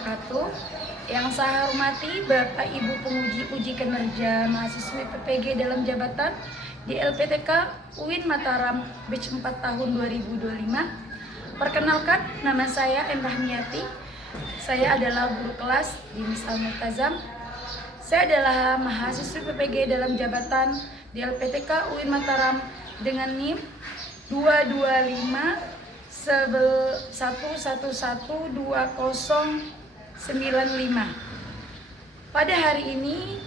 wabarakatuh. Yang saya hormati Bapak Ibu penguji uji kinerja mahasiswi PPG dalam jabatan di LPTK UIN Mataram batch 4 tahun 2025. Perkenalkan, nama saya Endah Miati. Saya adalah guru kelas di Miss Al-Multazam. Saya adalah mahasiswi PPG dalam jabatan di LPTK UIN Mataram dengan NIM 22511112095. Pada hari ini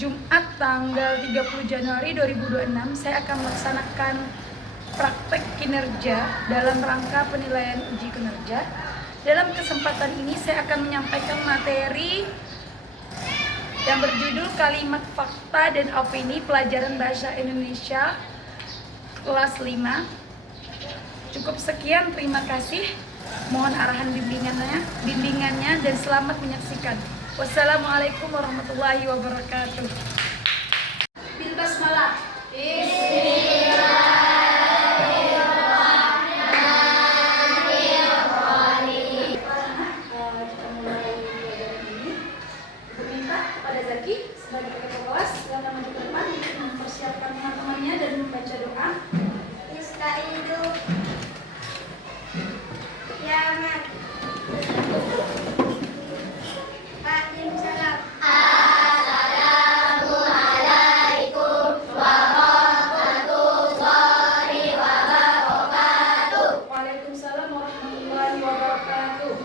Jumat tanggal 30 Januari 2026 saya akan melaksanakan praktek kinerja dalam rangka penilaian uji kinerja. Dalam kesempatan ini saya akan menyampaikan materi yang berjudul Kalimat Fakta dan Opini Pelajaran Bahasa Indonesia kelas 5. Cukup sekian, terima kasih. Mohon arahan bimbingannya dan selamat menyaksikan. Wassalamualaikum warahmatullahi wabarakatuh. Bil basmalah. Bismillahirrahmanirrahim. Kita mulai ini. Meminta kepada Zaki sebagai ketua kelas dalam maju ke depan mempersiapkan teman-temannya dan membaca doa. Istaizu Yaman Fatim salam. Assalamualaikum warahmatullahi wabarakatuh. Waalaikumsalam warahmatullahi wabarakatuh.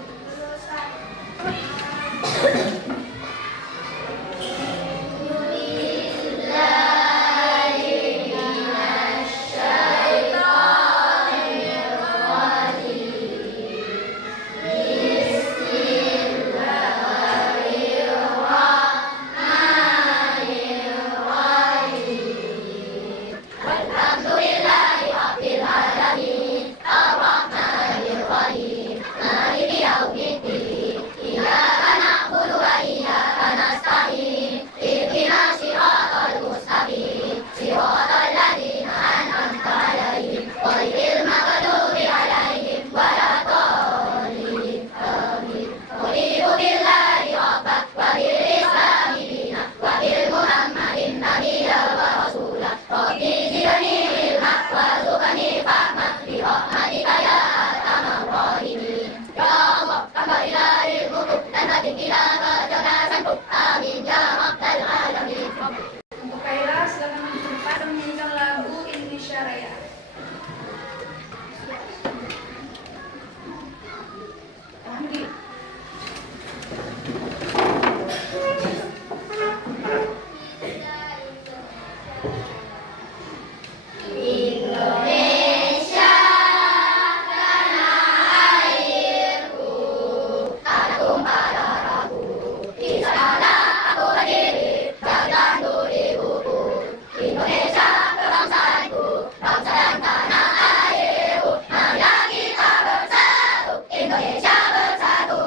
Untuk Kaira, silakan maju ke depan dan menyanyikan lagu Indonesia Raya. Alhamdulillah. Indonesia tanah airku, tanah tumpah darahku, di sana aku berdiri, jaga ibuku. Indonesia kebangsaanku, bangsa dan tanah airku, marilah kita bersatu, Indonesia bersatu.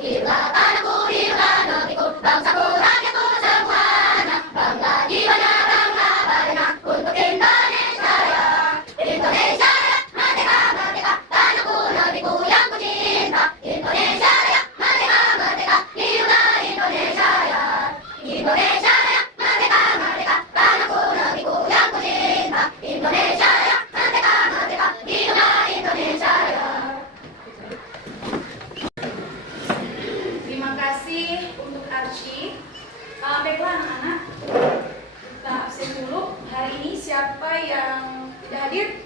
Hiduplah tanahku, hiduplah negeriku, bangsaku, rakyatku semuanya, bangga jiwanya, bangga badannya untuk Indonesia Raya. Indonesia Raya, merdeka, merdeka, tanahku, negeriku yang ku cinta. Indonesia Raya, merdeka, merdeka, hiduplah Indonesia Raya. Indonesia Raya, merdeka, merdeka, tanahku, negeriku yang ku cinta. Indonesia Raya, merdeka, merdeka, hiduplah Indonesia Raya. Terima kasih untuk Archie. Baiklah anak-anak, kita absen dulu. Hari ini siapa yang tidak hadir?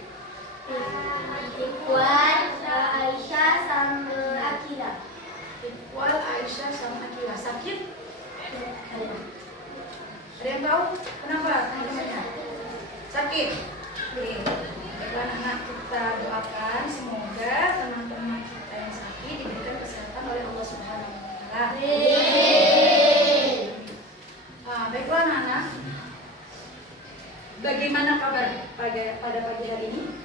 Ikhwan, Aisyah, sama Akila. Iqbal, Aisyah, sama Akila. Sakit? Ada yang tahu kenapa teman-temannya? Sakit? Oke. Baiklah anak-anak, kita doakan semoga teman-teman kita yang sakit diberikan kesehatan oleh Allah Subhanahu wa Ta'ala. Baiklah anak-anak, bagaimana kabar pada pagi hari ini?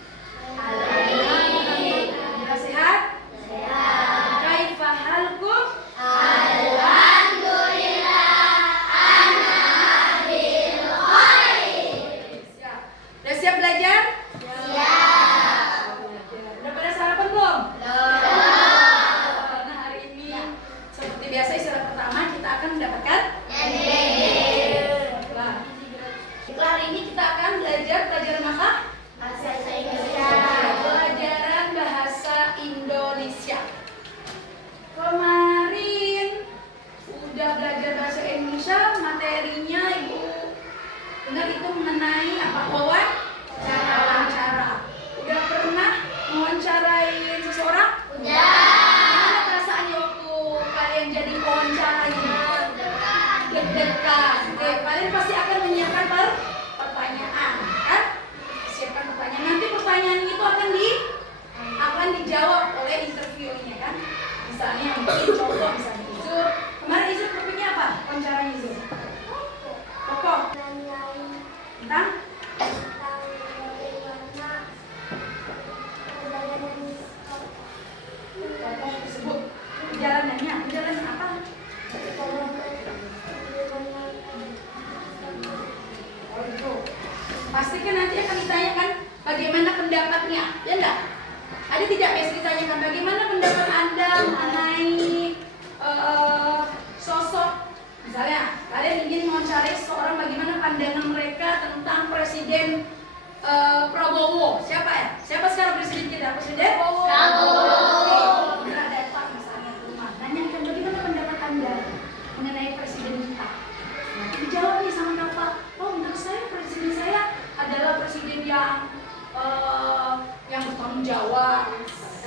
Alhamdulillah. Sehat? Sehat. Kaifa halkum? Alhamdulillah. Ana bil khair. Siap. Udah siap belajar? Siap. Udah pada sarapan belum? Belum. Karena hari ini Benar, itu mengenai apa? Wawancara. Udah pernah mewawancarai seseorang? Gimana perasaannya waktu kalian jadi wawancaranya? Deg-degan. Oke, kalian pasti akan menyiapkan pertanyaan, kan? Siapkan pertanyaan. Nanti pertanyaan itu akan dijawab oleh interviewnya, kan? Misalnya mungkin contoh, misalnya Izur. Kemarin Izur topiknya apa? Wawancaranya Izur? Pokok. Tentang? Tokoh tersebut. Perjalanan apa? Oh itu. Pastikan nanti akan ditanyakan bagaimana pendapatnya, ya enggak? Ada tidak biasa ditanyakan bagaimana pendapat Anda mengenai sosok, misalnya kalian ingin mewawancarai seseorang bagaimana pandangan mereka tentang Presiden Prabowo. Siapa ya? Siapa sekarang presiden kita? Presiden Prabowo. Ada Pak misalnya ke rumah, nanyakan bagaimana pendapat Anda mengenai presiden kita. Nanti dijawab nih sama Kakak. Oh, menurut saya presiden saya adalah presiden yang bertanggung jawab.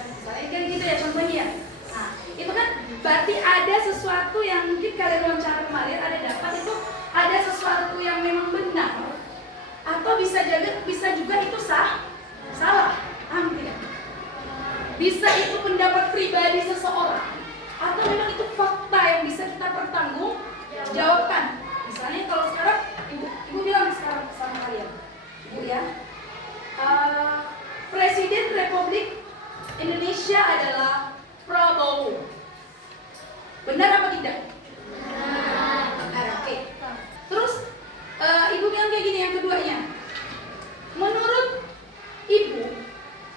Misalnya kan gitu ya contohnya ya. Nah, itu kan berarti ada sesuatu yang mungkin kalian wawancara kemarin ada dapat itu ada sesuatu yang memang benar. Atau bisa juga itu salah, paham tidak? Bisa itu pendapat pribadi seseorang, atau memang itu fakta yang bisa kita pertanggungjawabkan. Misalnya kalau sekarang ibu bilang sekarang sama kalian, ibu ya, Presiden Republik Indonesia adalah Prabowo. Benar apa tidak? Benar. Oke. Terus ibu bilang kayak gini yang keduanya. Menurut ibu,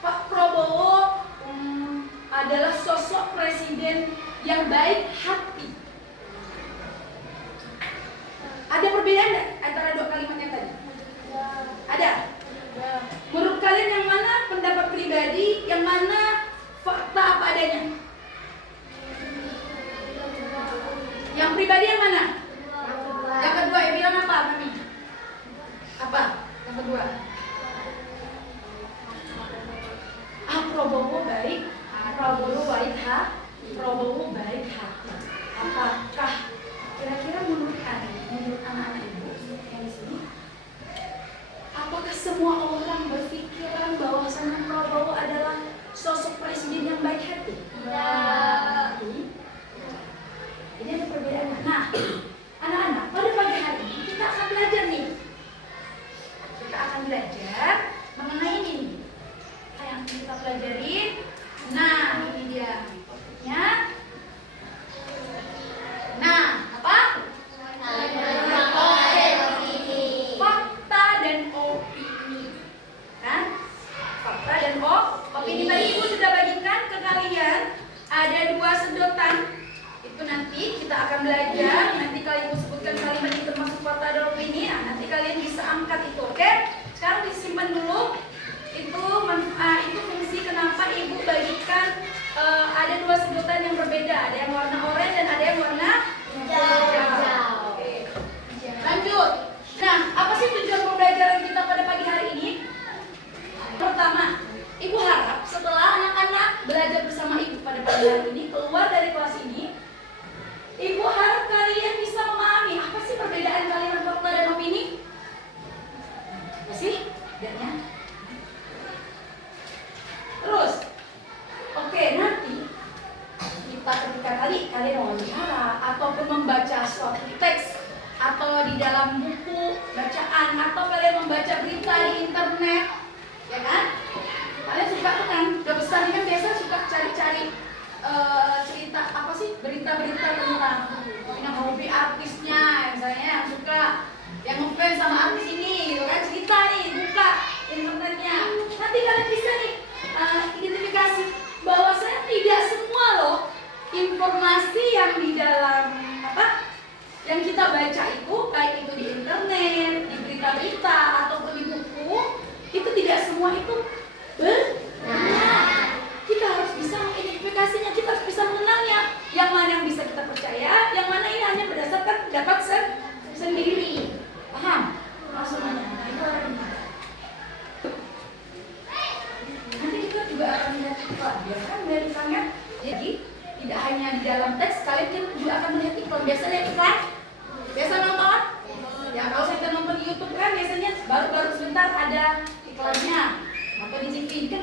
Pak Prabowo adalah sosok presiden yang baik hati. Ada perbedaan nggak antara dua kalimat yang tadi? Ada. Menurut kalian yang mana pendapat pribadi, yang mana fakta apa adanya? Yang pribadi yang mana? Yang kedua, ya bilang apa, Mami? Apa? Yang kedua. Prabowo baik hati. Apakah kira-kira menurut anak-anak ibu yang di sini, apakah semua orang berpikiran bahwasanya Prabowo adalah sosok presiden yang baik hati? Ya. Ini ada perbedaan. Nah, anak-anak, pada pagi hari ini kita akan belajar nih. Kita akan belajar mengenai ini. Yang kita pelajarin. Nah, ini dia. Ya. Nah, apa? Fakta dan opini. Kan? Fakta dan opini. Tadi ibu sudah bagikan ke kalian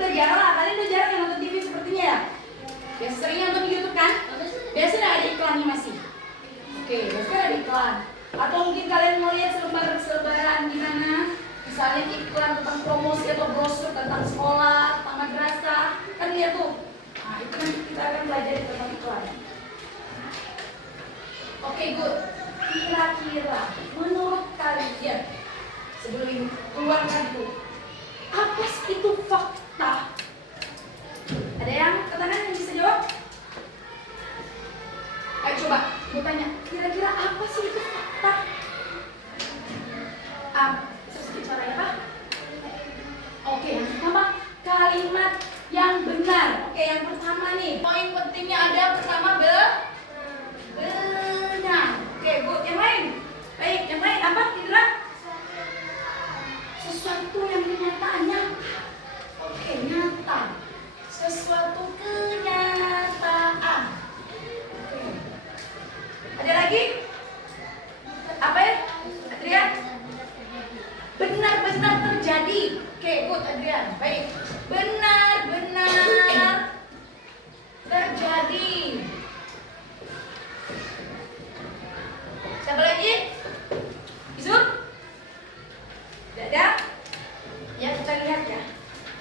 udah jarang lah, kalian udah jarang yang nonton TV sepertinya ya. Biasa seringnya nonton di YouTube kan? Biasanya ada iklannya masih. Oke, biasanya ada iklan. Atau mungkin kalian mau lihat selebaran gimana? Misalnya iklan tentang promosi atau brosur tentang sekolah, tentang madrasah, kan lihat tuh. Nah, itu nanti kita akan belajar tentang iklan. Oke, good. Kira-kira menurut kalian sebelum ibu keluarkan itu, apa sih itu fakta? Ada yang katakan yang bisa jawab? Ayo coba, gue tanya, kira-kira apa sih itu fakta? Sedikit suaranya Pak. Oke, yang pertama kalimat yang benar. Oke, yang pertama nih, poin pentingnya ada pertama benar. Oke, Bu, yang lain. Baik, yang lain apa? Indra? Sesuatu yang kenyataannya. Oke, nyata. Sesuatu kenyataan. Oke. Ada lagi? Apa ya? Adrian? Benar-benar terjadi. Oke, good Adrian. Baik. Benar-benar terjadi. Siapa lagi? Izur? Tidak ada? Ya, kita lihat ya.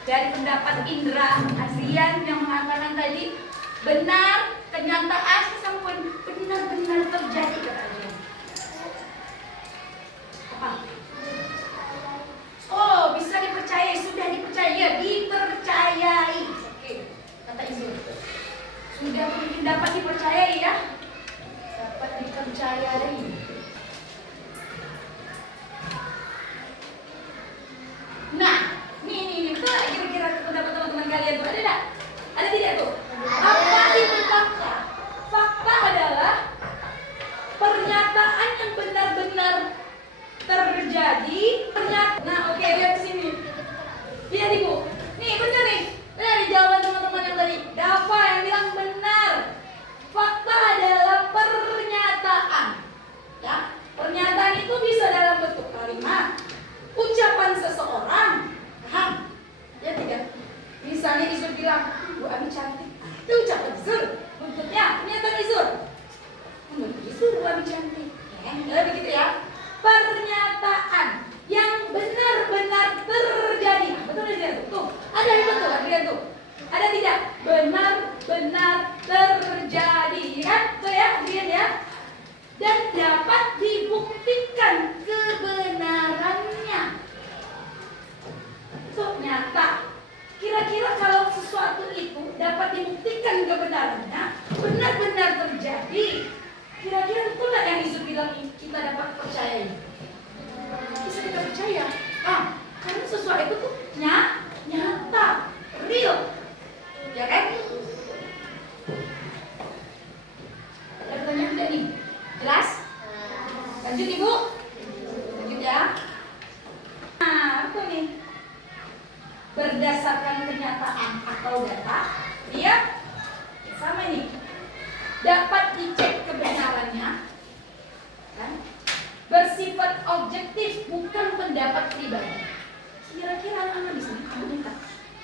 Dari pendapat Indra, Adrian yang mengatakan tadi benar, kenyataan sampai benar-benar terjadi katanya. Apa? Oh, bisa dipercayai, sudah dipercaya, dipercayai. Oke, kata Izur. Sudah mungkin dapat dipercayai ya. Dapat dipercayai. Nah, ini tuh kira-kira pendapat teman-teman kalian tuh ada tidak? Ada tidak tuh? Apa itu fakta? Fakta adalah pernyataan yang benar-benar terjadi. Nah, oke, lihat ke sini. Lihat Ibu. Nih, benar nih. Dari jawaban teman-teman yang tadi. Dava yang bilang benar. Fakta adalah pernyataan. Ya, pernyataan itu bisa dalam bentuk kalimat, ucapan seseorang. Paham? Ya tidak? Misalnya Izur bilang, Bu Abi cantik. Itu ucapan Izur. Bentuknya pernyataan Izur. Menurut Izur, Bu Abi cantik. Ya, begitu ya. Pernyataan yang benar-benar terjadi. Betul tidak tuh? Ada yang betul, Adrian tuh. Ada tidak? Benar-benar terjadi, kan? Tuh ya, Adrian ya. Dan dapat dibuktikan kebenarannya. Itu nyata. Kira-kira kalau sesuatu itu dapat dibuktikan kebenarannya, benar-benar terjadi. Kira-kira itulah yang Isu bilang kita dapat percaya. Bisa kita percaya. Karena sesuatu itu tuh nyata, real. Ya kan? Ada pertanyaan tidak nih? Jelas? Lanjut Ibu. Lanjut ya. Nah, apa nih? Berdasarkan kenyataan atau data, dia sama nih. Dapat dicek kebenarannya, kan? Bersifat objektif, bukan pendapat pribadi. Kira-kira anak-anak bisa minta?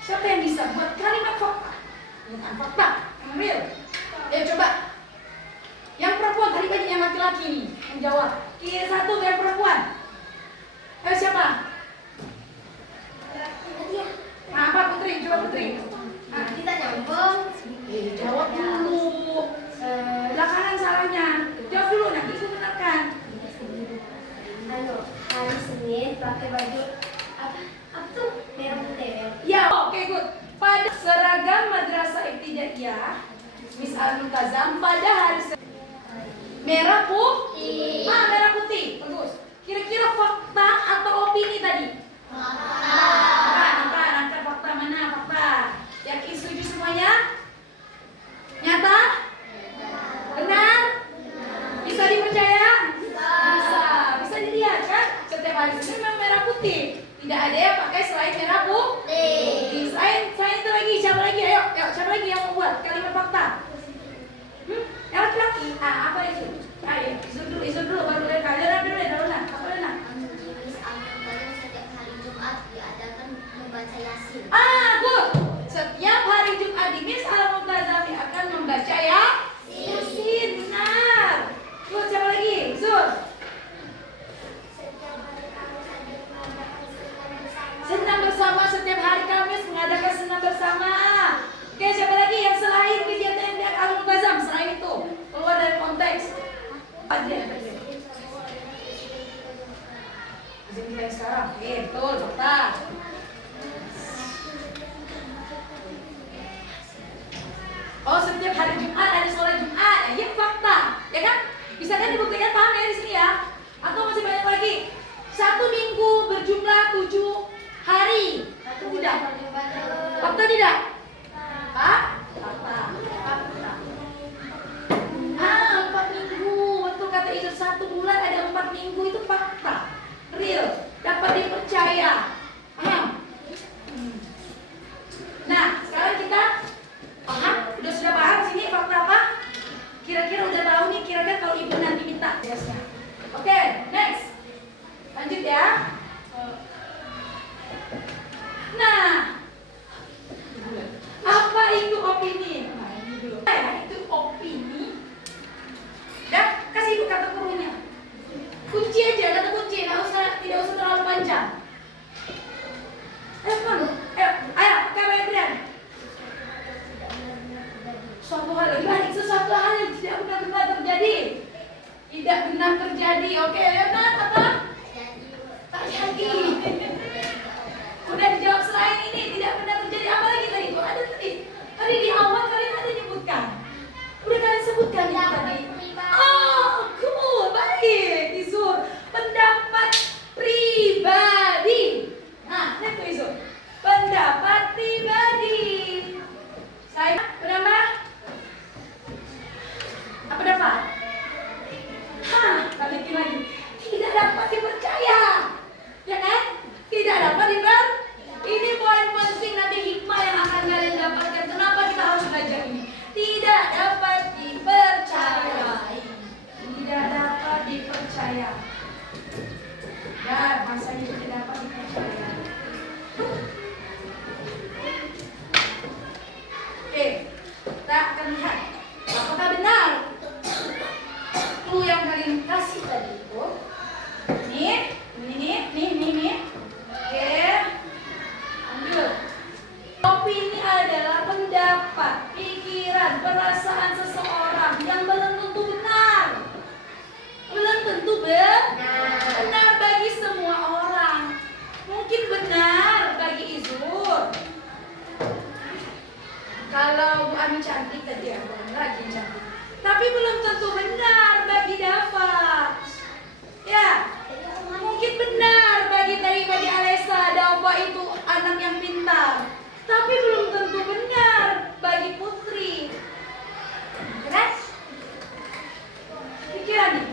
Siapa yang bisa buat kalimat fakta? Bukan fakta, yang real. Ya coba. Yang perempuan tadi banyak yang laki-laki nih yang jawab. Kira satu yang perempuan. Ayo siapa? Nah, apa Putri? Coba Putri. Nah, kita nyambung. Jawab dulu. Belakangan salahnya. Jawab dulu nanti aku benarkan. Hari Senin pakai baju apa tuh merah putih ya? Ya, oke, good. Pada seragam madrasah ibtidaiyah Miss Al-Muntazam pada hari Senin merah putih. Merah putih. Bagus. Kira-kira fakta atau opini tadi? Angka fakta mana? Fakta. Yakin setuju semuanya? Nyata? Benar? Bisa dipercaya? Bisa dilihat kan? Setiap hari Senin memang merah putih. Tidak ada yang pakai selain merah putih. Selain itu lagi, siapa lagi? Ayo, siapa lagi yang mau buat kalimat fakta? Yang laki-laki? Apa itu? Ayo, isu dulu, baru lihat kalian dulu ya, apa Lena? Majelis Al-Quran setiap hari Jumat diadakan membaca Yasin. Good. kayak sekarang. Oke, betul, fakta. Oh, setiap hari Jumat ada sholat Jumat. Ya, fakta. Ya kan? Bisa kan dibuktikan, paham ya di sini ya? Atau masih banyak lagi? 1 minggu berjumlah 7 hari. Tidak. Fakta tidak? Hah? Fakta. 4 minggu. Betul kata Ibu, 1 bulan ada 4 minggu, itu fakta. Real. Dapat dipercaya. Paham? Nah, sekarang kita paham? Sudah paham sini fakta apa? Kira-kira udah tahu nih, kira-kira kalau Ibu nanti minta biasanya. Oke, next. Lanjut ya. Nah, apa itu opini? Itu opini. Dan kasih Ibu kata kurunya. Kunci aja, kata kunci, tidak usah terlalu panjang. Ayo, kayak Brian. Suatu hal lagi, sesuatu hal yang tidak benar-benar terjadi. Tidak benar terjadi. Oke, Leonard apa? Tak jadi. Udah dijawab selain ini tidak benar terjadi. Apa lagi tadi? Itu ada tadi. Tadi di awal kalian ada nyebutkan. Udah kalian sebutkan ya tadi. Oh, cool, baik, Izur. Pendapat pribadi. Nah, itu Izur. Pendapat pribadi. Saya pendapat. Apa dapat? Balikin lagi. Tidak dapat dipercaya. Ya kan? Tidak dapat dipercaya. Ini poin penting nanti hikmah yang akan kalian dapatkan. Kenapa kita harus belajar ini? Tidak dapat dipercayai. Tidak dapat dipercaya. Ya, masanya tidak dapat dipercaya. Oke, kita akan lihat apakah benar clue yang kalian kasih tadi itu. Nih. Oke. Lanjut. Opini adalah pendapat, pikiran, perasaan seseorang yang belum tentu benar. Belum tentu benar bagi semua orang. Mungkin benar bagi Izur. Kalau Bu Ami cantik tadi ya, lagi cantik. Tapi belum tentu benar bagi Dava. Ya, mungkin benar bagi Alessa, Dava itu anak yang pintar. Tapi belum tentu benar bagi Putri. Kan?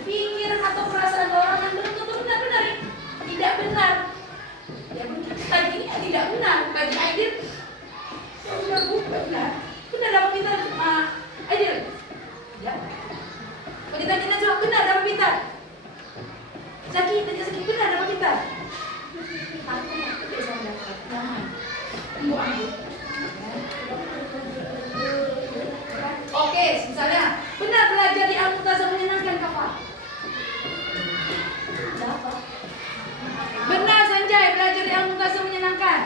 Pikiran atau perasaan orang yang belum tentu benar. Tidak benar. Ya mungkin bagi ini tidak benar. Bagi Aidil, benar benar. Benar dapat pintar. Aidil. Ya. Kalau ditanya jawab benar dapat pintar. Zaki benar dapat pintar. Aku bisa dapat. Oke, misalnya benar belajar di Al-Mu'tazam menyenangkan kapal. Benar Sanjay belajar di Al-Mu'tazam menyenangkan.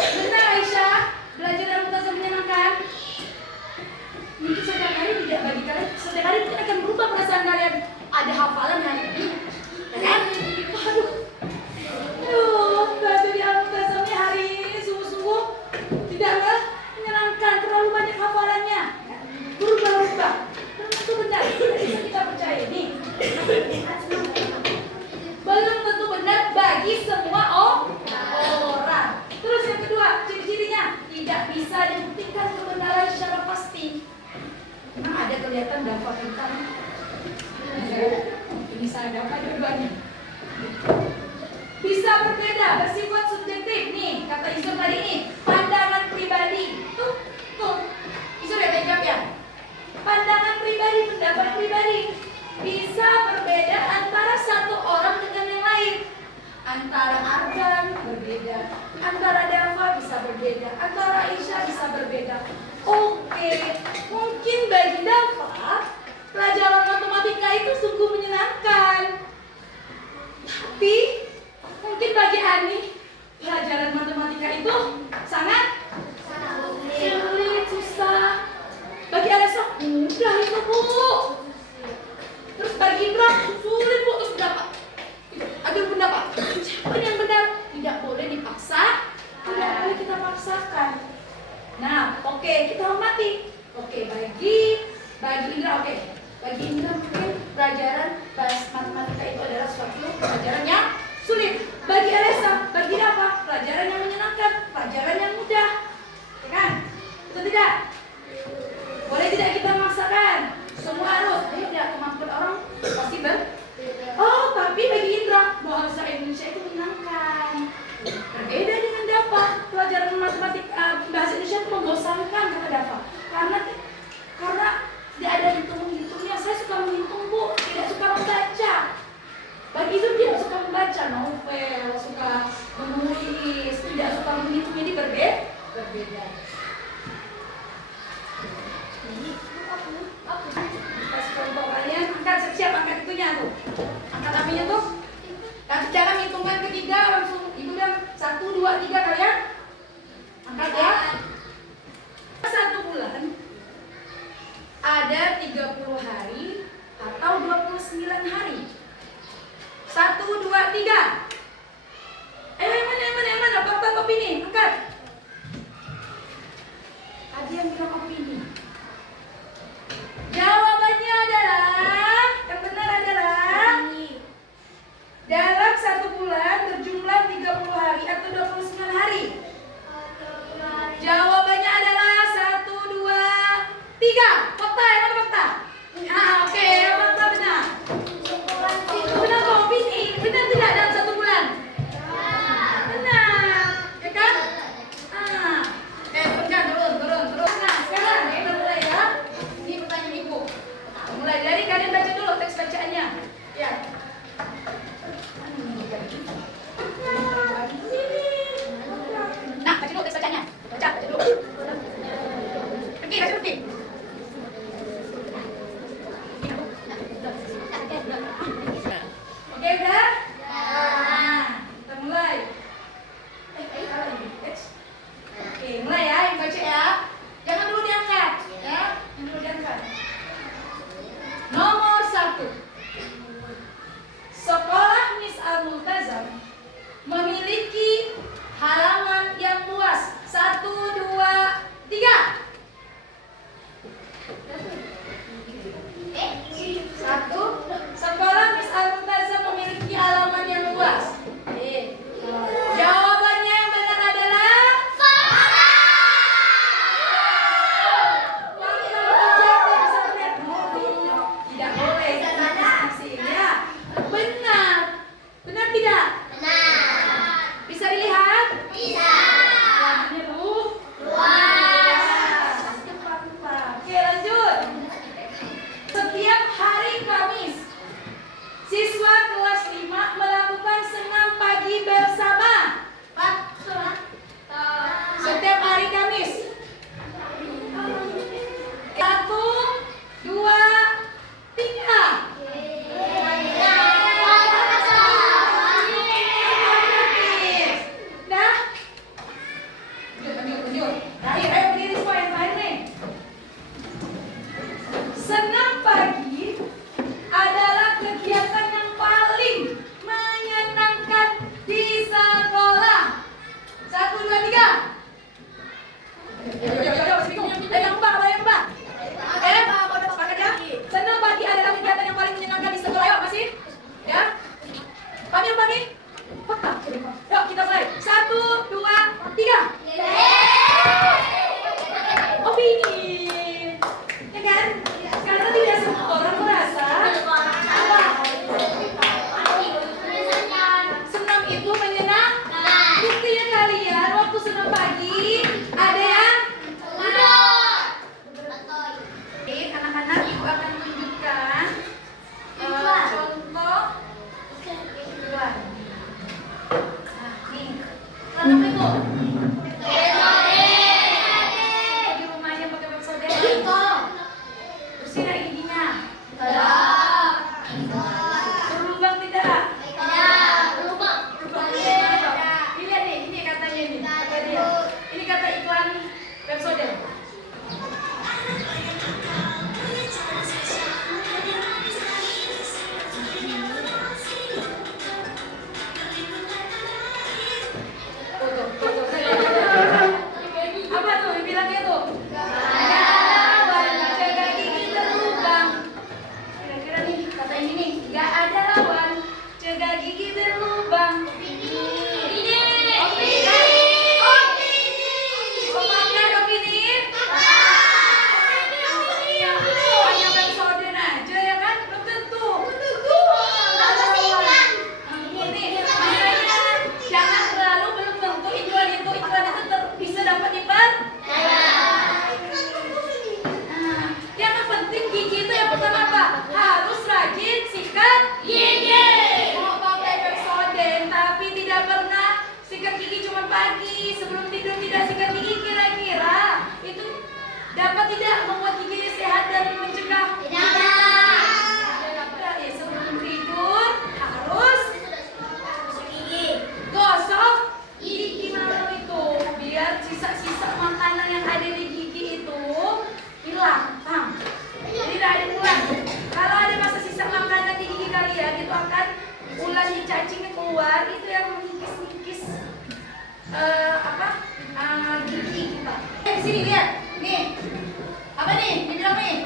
Benar Aisyah belajar di Al-Mu'tazam menyenangkan. Mungkin setiap hari tidak bagi kalian, setiap hari mungkin akan berubah perasaan kalian. Ada hafalan hari ini, kan? Belajar di Al-Mu'tazamnya hari ini sungguh-sungguh tidaklah menyenangkan, terlalu banyak hafalannya. Berubah-ubah. Itu benar, tidak bisa kita percaya nih. Belum tentu benar bagi semua orang. Terus yang kedua, ciri-cirinya tidak bisa dibuktikan kebenaran secara pasti. Memang ada kelihatan Dava pintar. Ini saya Dava dua-duanya. Bisa berbeda, bersifat subjektif. Nih, kata Izur tadi ini, pandangan pribadi. Tuh. Izur ya, jawab ya. Pandangan pribadi, pendapat pribadi bisa berbeda antara satu orang dengan yang lain. Antara Argan berbeda, antara Dava bisa berbeda, antara Aisyah bisa berbeda. Oke, mungkin bagi Dava pelajaran matematika itu sungguh menyenangkan. Tapi mungkin bagi Ani pelajaran matematika itu sangat sulit, susah. Bagi Alessa mudah itu Bu. Terus bagi Indra sulit Bu, terus berapa? memaksakan. Nah, oke, kita hormati. Oke, bagi Indra, oke. Bagi Indra mungkin pelajaran bahasa matematika itu adalah suatu pelajaran yang sulit. Bagi Elesa, bagi dia apa? Pelajaran yang menyenangkan, pelajaran yang mudah. Ya kan? Betul tidak? Boleh tidak kita memaksakan? Semua harus. Ayo, tidak kemampuan orang pasti oh, tapi bagi Indra, bahasa Indonesia itu menyenangkan. Berbeda dengan Dava. Pelajaran matematika bahasa Indonesia itu membosankan kata Dava. Karena tidak ada hitung-hitungnya. Saya suka menghitung, Bu, tidak suka membaca. Bagi itu tidak suka membaca novel, suka menulis, tidak suka menghitung. Ini berbeda. Kasih contoh kalian, angkat siap angkat itunya tuh. Angkat apinya tuh. Nanti cara menghitungan ketiga langsung ibu bilang 1, 2, 3 kalian. Angkat ya. 1 bulan ada 30 hari atau 29 hari. 1, 2, 3. Yang mana? Fakta atau opini? Angkat. Ada yang bilang opini. Jawabannya adalah, yang benar adalah dalam 1 bulan berjumlah 30 hari atau 29 hari. Jawabannya adalah 1, 2, 3. Fakta, yang mana fakta? Nah, oke, fakta benar. Benar kok opini? Benar tidak dalam 1 bulan? Benar, ya kan? Turun. Nah, sekarang kita mulai ya. Ini pertanyaan ibu. Mulai dari kalian baca dulu teks bacaannya. Ya. Nah, baca dulu teks bacaannya. Baca dulu. Pergi. Oke, udah? Nah, kita mulai. Oke, mulai ya, yang baca ya. Jangan dulu diangkat, ya. Yang dulu diangkat. Nomor 1. Sekolah Miss Al-Multazam memiliki halaman yang luas. 1, 2, 3. 1. Sekolah Miss Al-Multazam memiliki halaman yang luas. Jawabannya yang benar adalah tidak boleh. Ya. Benar tidak? Bisa dilihat? Bisa. Halamannya luas. Oke, lanjut. Setiap hari Kamis, siswa kelas 5 melakukan senam pagi bersama. Setiap hari Kamis. 1, 2, 3. Dah? Lanjut. Terakhir, ayo berdiri semua yang terakhir nih. Senam pagi adalah kegiatan yang paling menyenangkan di sekolah. 1, 2, 3. Yang mbak. Sepakat ya? Senam pagi adalah kegiatan yang paling menyenangkan di sekolah. Ayo, masih? Ya? Pagi. Fakta. Yuk, kita mulai. 1, 2, 3. Opini. Ya kan? Karena tidak semua orang merasa senam itu menyenangkan. Buktinya kalian waktu senam pagi ada yang anak-anak, ibu akan menunjukkan contoh hewan. Nah, nih. Assalamualaikum. Di rumahnya pakai website bersih nggak giginya? Berlubang tidak? Lihat nih, ini katanya ini. Ini kata iklan website. Foto. sebelum tidur tidak sikat gigi kira-kira itu dapat tidak membuat giginya sehat dan mencegah? Tidak. Ya, sebelum tidur harus Gigi. gosok gigi malam itu biar sisa-sisa makanan yang ada di gigi itu hilang. Paham? Jadi tidak ada ulang. Kalau ada masa sisa makanan di gigi kalian itu akan ulangnya cacingnya keluar, itu yang mengikis-ngikis gigi kita. Di sini lihat, nih apa nih? Dibilang nih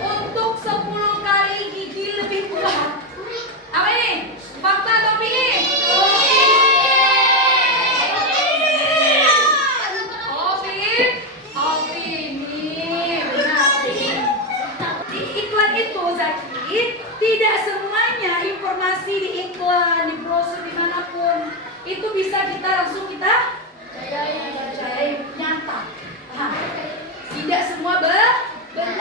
untuk 10 kali gigi lebih kuat. Apa ini? Fakta atau opini? Opini. Benar. Di iklan itu Zaki, tidak semuanya informasi di iklan, di brosur dimanapun itu bisa kita langsung kita percaya nyata. Paham? Tidak semua benar, belum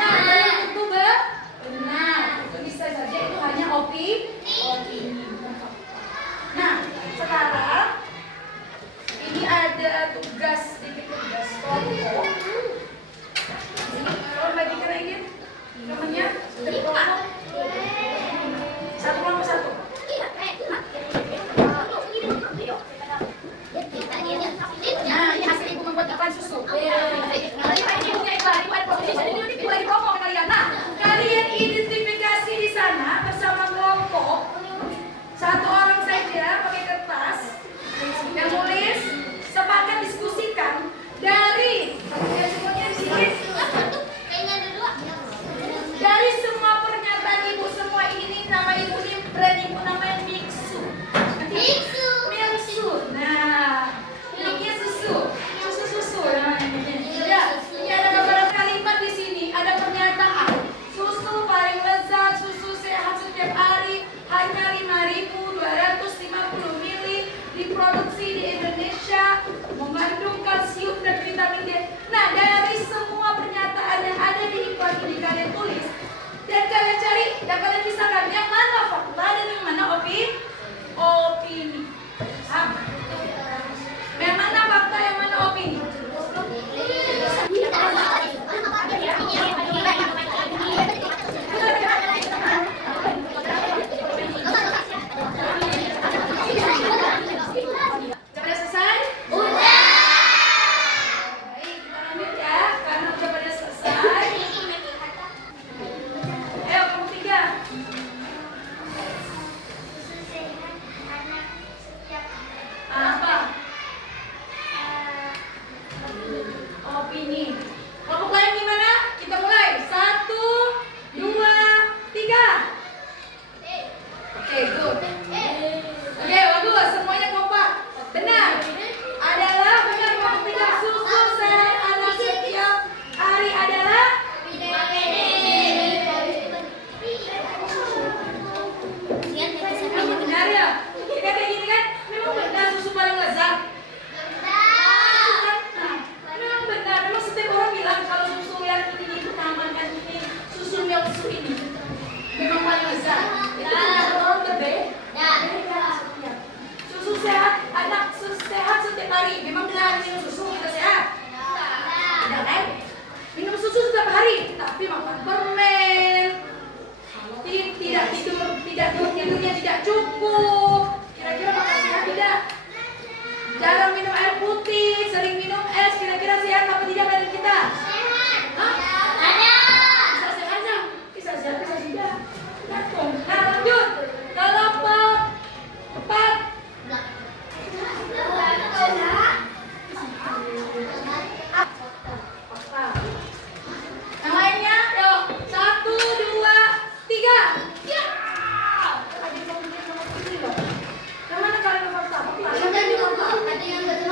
tentu benar. Itu bisa saja itu hanya opini. Nah, sekarang ini ada tugas, sedikit tugas kelompok. Kalau bagikan lagi namanya satu kelompok satu. Nah, ini hasil ibu membuat iklan susu. Ini punya iklan, ibu ada posisi. Ini lagi promo kalian. Nah, kalian identifikasi di sana bersama kelompok. Satu orang saja pakai kertas yang tulis, sepakat diskusikan dari semuanya di sini. Dari semua pernyataan ibu semua ini nama ibu ini brand ibu namanya Mixu. Mixu. Nah, ini susu namanya. Ya, ini ada beberapa kalimat di sini. Ada pernyataan susu paling lezat, susu sehat setiap hari, hanya 5.250 ml, diproduksi di Indonesia, mengandung kalsium dan vitamin D. Nah, dari semua pernyataan yang ada di iklan ini kalian tulis dan kalian cari, dan kalian pisahkan yang mana fakta dan yang mana opini. Yang mana fakta, yang mana opini? Sudah selesai? Udah. Baik, kita lanjut ya, karena udah pada selesai. Ayo, kamu tiga. Apa? Opini. Kelompok lain gimana? Kita mulai. 1, 2, 3. Oke, good. Oke, waduh, semuanya kompak. Benar. Adalah benar kelompok 3. Susu sehat anak setiap hari adalah benar ya? Kita kayak gini kan? Memang benar susu paling lezat. Memang benar. Memang setiap orang bilang kalau susu yang ini itu aman kan, ini susu milksu ini memang paling lezat. Itu orang berbeda. Susu sehat anak sehat setiap hari. Memang benar minum susu kita sehat. Tidak kan? Minum susu setiap hari, tapi makan permen. Tidak tidurnya tidak cukup. Kira-kira makan sehat tidak? Jarang minum air putih, sering minum es. Kira-kira sehat apa tidak badan kita? Hah? Bisa sehat ya? Bisa sehat, bisa tidak. Nah, lanjut. Kalau 4. Yang lainnya, yuk. 1, 2, 3. Ya. Yang mana kalian fakta? Ada yang betul.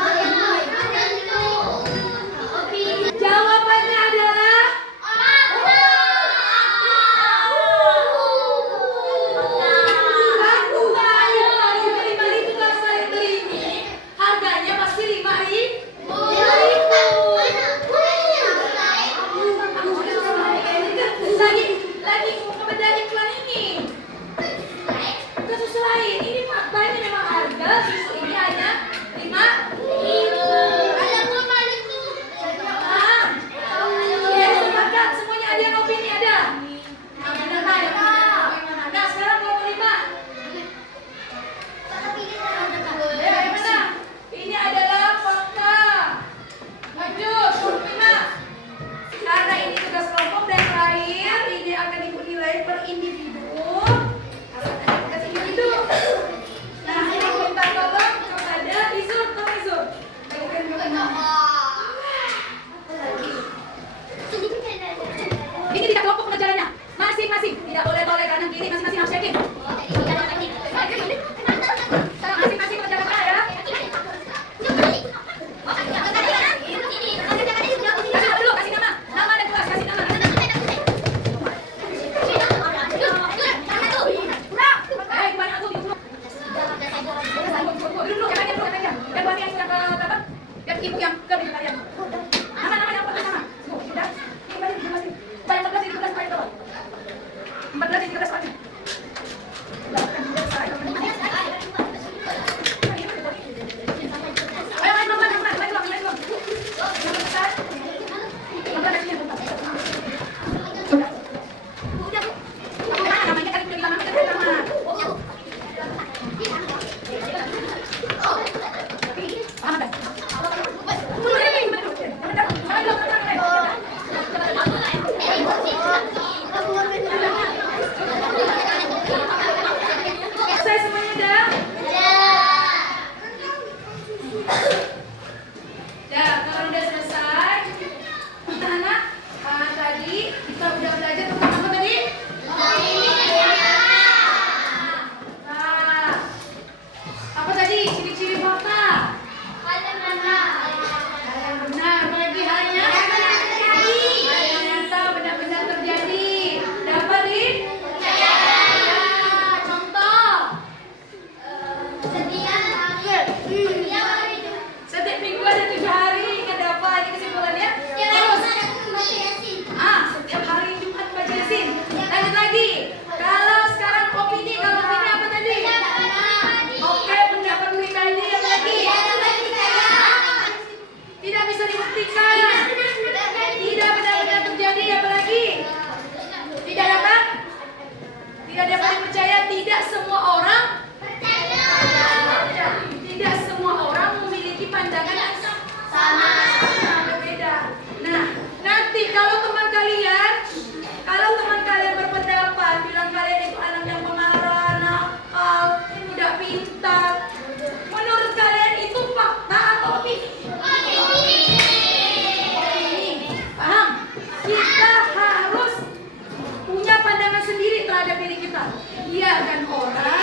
dan orang